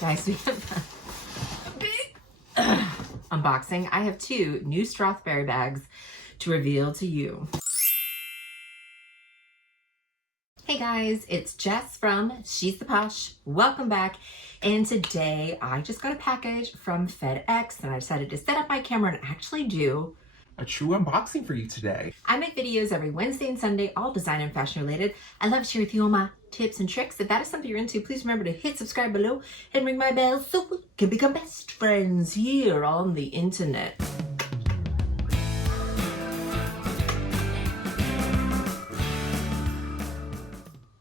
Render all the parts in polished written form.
Guys, we have a big unboxing. I have 2 new Strathberry bags to reveal to you. Hey guys, it's Jess from She's the Posh. Welcome back. And today I just got a package from FedEx and I decided to set up my camera and actually do a true unboxing for you today. I make videos every Wednesday and Sunday, all design and fashion related. I love to share with you all my tips and tricks. If that is something you're into, please remember to hit subscribe below and ring my bell so we can become best friends here on the internet.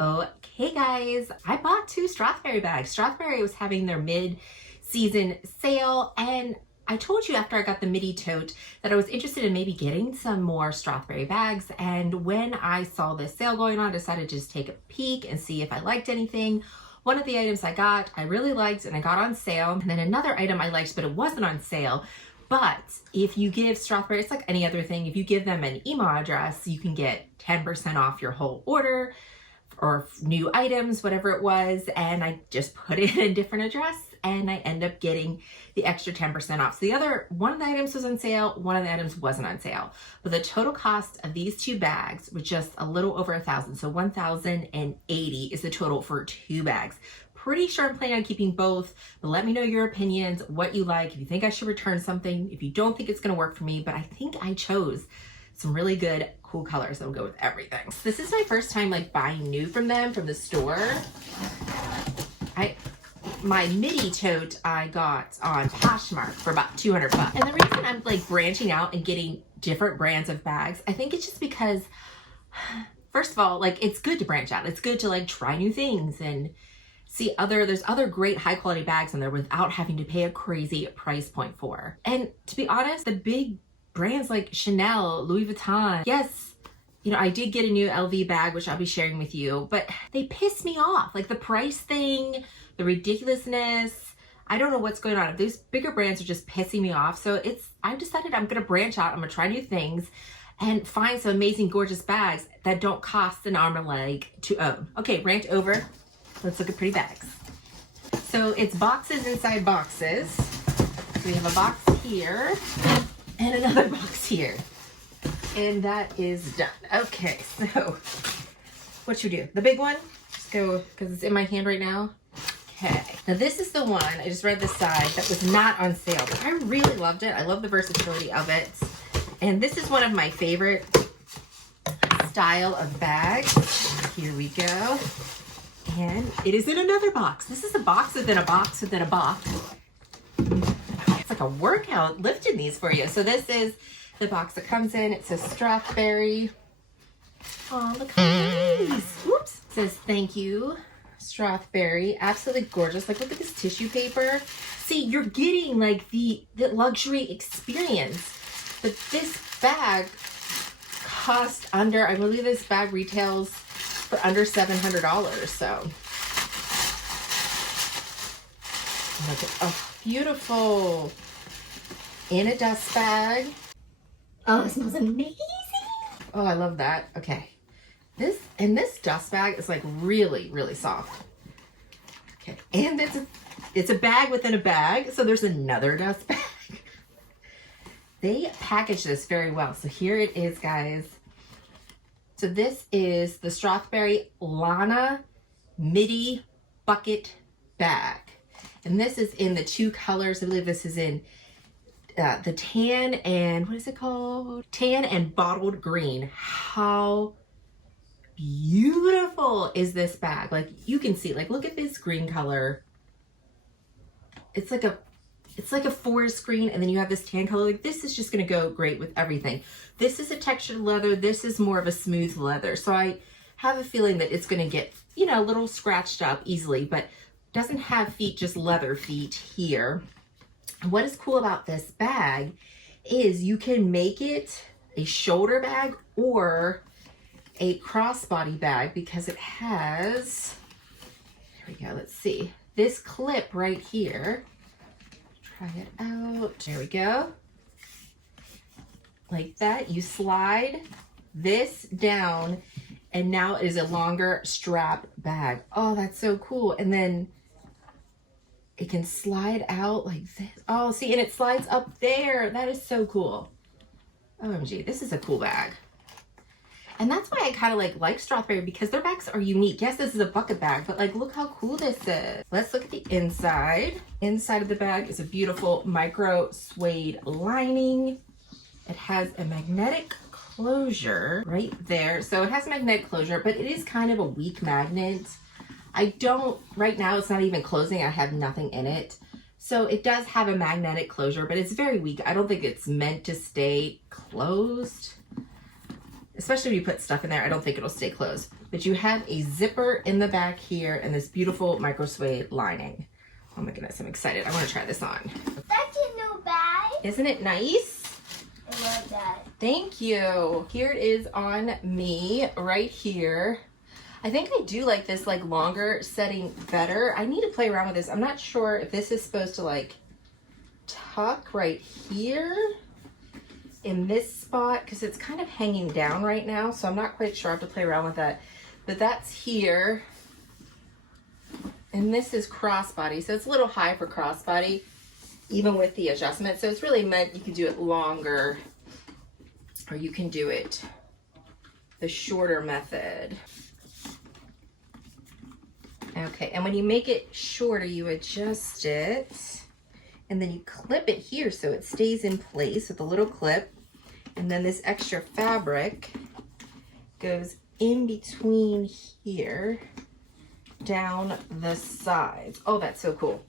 Okay guys, I bought 2 Strathberry bags. Strathberry was having their mid-season sale and I told you after I got the Midi tote that I was interested in maybe getting some more Strathberry bags, and when I saw this sale going on, I decided to just take a peek and see if I liked anything. One of the items I got, I really liked and I got on sale, and then another item I liked but it wasn't on sale. But if you give Strathberry, it's like any other thing, if you give them an email address, you can get 10% off your whole order or new items, whatever it was, and I just put in a different address and I end up getting the extra 10% off. So one of the items was on sale, one of the items wasn't on sale. But the total cost of these 2 bags was just a little over $1,000. So $1,080 is the total for 2 bags. Pretty sure I'm planning on keeping both, but let me know your opinions, what you like, if you think I should return something, if you don't think it's gonna work for me, but I think I chose some really good, cool colors that'll go with everything. So this is my first time like buying new from them, from the store. My Midi tote I got on Poshmark for about 200 bucks. And the reason I'm like branching out and getting different brands of bags, I think it's just because, first of all, like it's good to branch out. It's good to like try new things and see there's other great high quality bags in there without having to pay a crazy price point for. And to be honest, the big brands like Chanel, Louis Vuitton, yes, you know, I did get a new LV bag, which I'll be sharing with you, but they piss me off. Like the price thing, the ridiculousness, I don't know what's going on. These bigger brands are just pissing me off. So I've decided I'm gonna branch out, I'm gonna try new things and find some amazing, gorgeous bags that don't cost an arm and a leg to own. Okay, rant over. Let's look at pretty bags. So it's boxes inside boxes. So we have a box here and another box here. And that is done. Okay, so what should we do? The big one? Just go, because it's in my hand right now. Okay, now this is the one, I just read this side, that was not on sale, but I really loved it. I love the versatility of it. And this is one of my favorite style of bags. Here we go. And it is in another box. This is a box within a box within a box. It's like a workout lifting these for you. So this is the box that comes in. It says Strathberry. Oh, look how nice. Whoops. It says thank you, Strathberry. Absolutely gorgeous. Like, look at this tissue paper. See, you're getting like the luxury experience. But this bag cost under, I believe this bag retails for under $700. So look at, oh, beautiful. In a dust bag. Oh, it smells amazing. Oh, I love that. Okay. This dust bag is like really, really soft. Okay. And it's a bag within a bag. So there's another dust bag. They package this very well. So here it is, guys. So this is the Strathberry Lana Midi bucket bag. And this is in the 2 colors. I believe this is in the tan and, what is it called? Tan and bottled green. How beautiful is this bag? Like you can see, like look at this green color. It's like a forest green, and then you have this tan color. Like this is just gonna go great with everything. This is a textured leather. This is more of a smooth leather. So I have a feeling that it's gonna get, you know, a little scratched up easily, but doesn't have feet, just leather feet here. What is cool about this bag is you can make it a shoulder bag or a crossbody bag because it has, here we go, let's see, this clip right here. Try it out. There we go. Like that. You slide this down and now it is a longer strap bag. Oh, that's so cool. And then It can slide out like this. Oh, see, and it slides up there. That is so cool. OMG, this is a cool bag. And that's why I kind of like Strathberry, because their bags are unique. Yes, this is a bucket bag, but like, look how cool this is. Let's look at the inside. Inside of the bag is a beautiful micro suede lining. It has a magnetic closure right there. So it has a magnetic closure, but it is kind of a weak magnet. Right now it's not even closing. I have nothing in it. So it does have a magnetic closure, but it's very weak. I don't think it's meant to stay closed. Especially if you put stuff in there, I don't think it'll stay closed. But you have a zipper in the back here and this beautiful micro suede lining. Oh my goodness, I'm excited. I want to try this on. That's a new bag. Isn't it nice? I love that. Thank you. Here it is on me right here. I think I do like this like longer setting better. I need to play around with this. I'm not sure if this is supposed to like tuck right here in this spot because it's kind of hanging down right now. So I'm not quite sure. I have to play around with that. But that's here. And this is crossbody. So it's a little high for crossbody, even with the adjustment. So it's really meant you can do it longer or you can do it the shorter method. Okay, and when you make it shorter, you adjust it and then you clip it here so it stays in place with a little clip. And then this extra fabric goes in between here down the sides. Oh, that's so cool.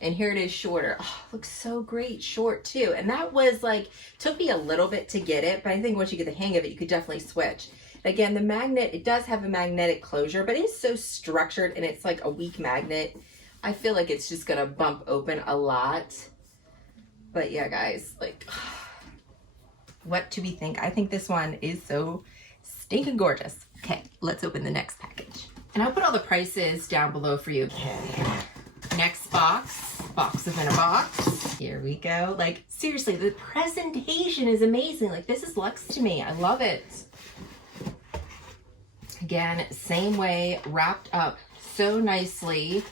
And here it is shorter. Oh, looks so great short too. And that was like, took me a little bit to get it, but I think once you get the hang of it, you could definitely switch. Again, the magnet, it does have a magnetic closure, but it's so structured and it's like a weak magnet. I feel like it's just gonna bump open a lot. But yeah, guys, like, what do we think? I think this one is so stinking gorgeous. Okay, let's open the next package. And I'll put all the prices down below for you. Okay. Next box within a box. Here we go. Like, seriously, the presentation is amazing. Like, this is luxe to me. I love it. Again, same way, wrapped up so nicely.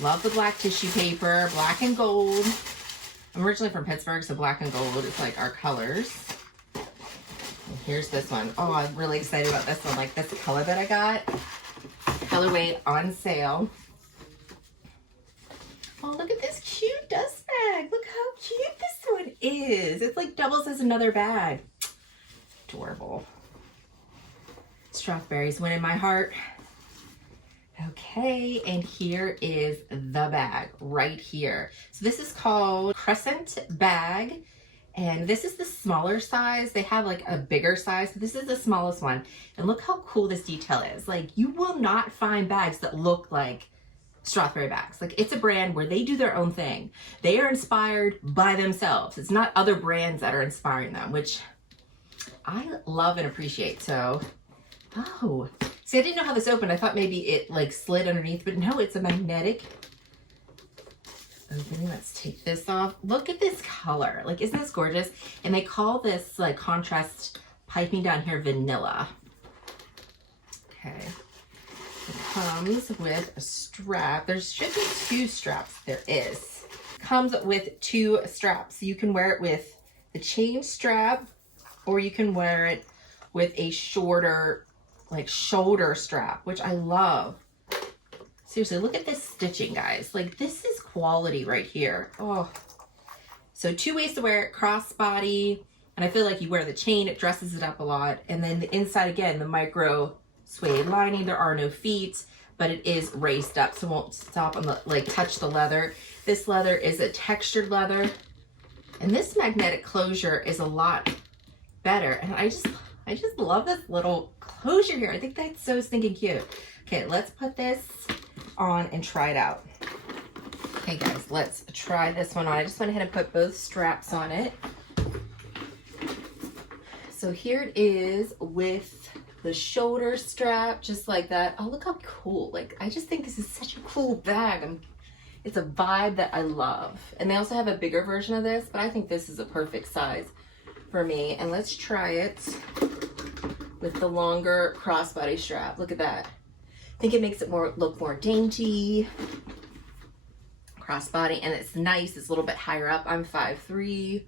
Love the black tissue paper, black and gold. I'm originally from Pittsburgh, so black and gold is like our colors. And here's this one. Oh, I'm really excited about this one. Like, this color that I got. Colorway on sale. Oh, look at this cute dust bag. Look how cute this one is. It's like doubles as another bag. Adorable. Strathberry's winning my heart. Okay, and here is the bag right here. So this is called Crescent bag, and this is the smaller size. They have like a bigger size, but this is the smallest one. And look how cool this detail is. Like, you will not find bags that look like Strathberry bags. Like, it's a brand where they do their own thing. They are inspired by themselves. It's not other brands that are inspiring them, which I love and appreciate. So, oh, see, I didn't know how this opened. I thought maybe it like slid underneath, but no, it's a magnetic opening. Let's take this off. Look at this color. Like, isn't this gorgeous? And they call this like contrast piping down here vanilla. Okay. It comes with a strap. There should be 2 straps. There is. Comes with 2 straps. You can wear it with the chain strap, or you can wear it with a shorter like shoulder strap, which I love. Seriously, look at this stitching, guys. Like, this is quality right here. Oh, so 2 ways to wear it: crossbody, and I feel like you wear the chain, it dresses it up a lot. And then the inside, again, the micro suede lining. There are no feet, but it is raised up, so it won't stop on the like touch the leather. This leather is a textured leather, and this magnetic closure is a lot better. And I just love this little closure here. I think that's so stinking cute. Okay, let's put this on and try it out. Okay, guys, let's try this one on. I just went ahead and put both straps on it. So here it is with the shoulder strap, just like that. Oh, look how cool. Like, I just think this is such a cool bag. It's a vibe that I love. And they also have a bigger version of this, but I think this is a perfect size for me. And let's try it with the longer crossbody strap. Look at that. I think it makes it look more dainty. crossbody, and it's nice. It's a little bit higher up. I'm 5'3",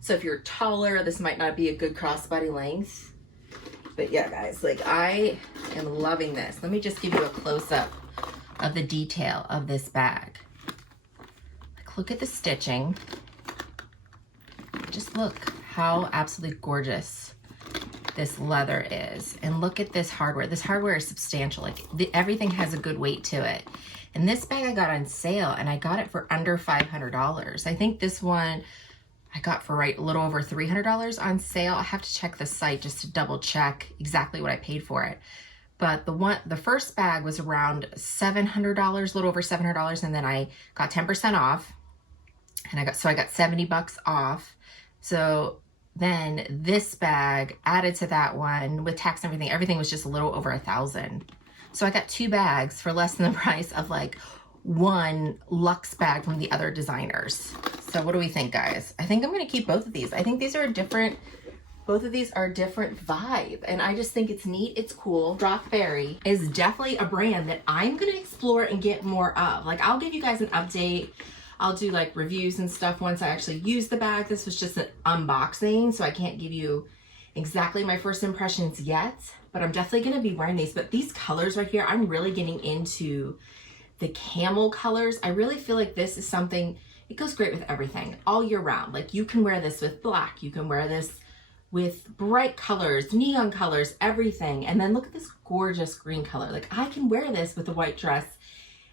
so if you're taller, this might not be a good crossbody length. But yeah, guys, like I am loving this. Let me just give you a close-up of the detail of this bag. Like, look at the stitching. Just look how absolutely gorgeous this leather is, and look at this hardware. This hardware is substantial. Like everything has a good weight to it. And this bag I got on sale, and I got it for under $500. I think this one I got for a little over $300 on sale. I have to check the site just to double check exactly what I paid for it. But the first bag was around $700, a little over $700, and then I got 10% off, and I got 70 bucks off. So then this bag added to that one with tax and everything was just a little over $1,000. So I got 2 bags for less than the price of like one luxe bag from the other designers. So what do we think, guys? I think I'm gonna keep both of these. I think these are both of these are a different vibe, and I just think it's neat, it's cool. Strathberry is definitely a brand that I'm gonna explore and get more of. Like, I'll give you guys an update. I'll do like reviews and stuff once I actually use the bag. This was just an unboxing, so I can't give you exactly my first impressions yet, but I'm definitely gonna be wearing these. But these colors right here, I'm really getting into the camel colors. I really feel like this is something, it goes great with everything all year round. Like, you can wear this with black, you can wear this with bright colors, neon colors, everything. And then look at this gorgeous green color. Like, I can wear this with a white dress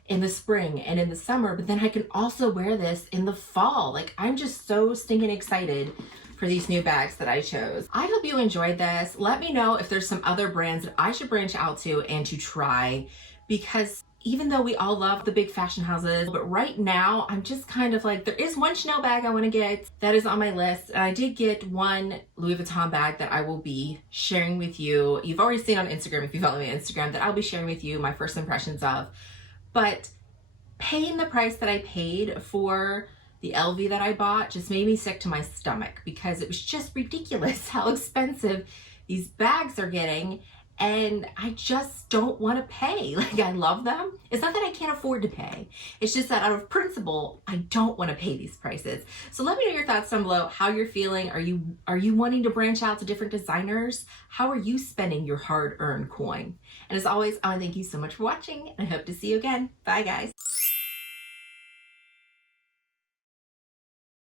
in the spring and in the summer, but then I can also wear this in the fall. Like, I'm just so stinking excited for these new bags that I chose. I hope you enjoyed this. Let me know if there's some other brands that I should branch out to and to try, because even though we all love the big fashion houses, but right now I'm just kind of like, there is one Chanel bag I want to get that is on my list. And I did get one Louis Vuitton bag that I will be sharing with you. You've already seen on Instagram, if you follow me on Instagram, that I'll be sharing with you my first impressions of. But paying the price that I paid for the LV that I bought just made me sick to my stomach, because it was just ridiculous how expensive these bags are getting. And I just don't want to pay. Like, I love them. It's not that I can't afford to pay. It's just that out of principle, I don't want to pay these prices. So let me know your thoughts down below, how you're feeling. Are you wanting to branch out to different designers? How are you spending your hard-earned coin? And as always, I want to thank you so much for watching, and I hope to see you again. Bye, guys.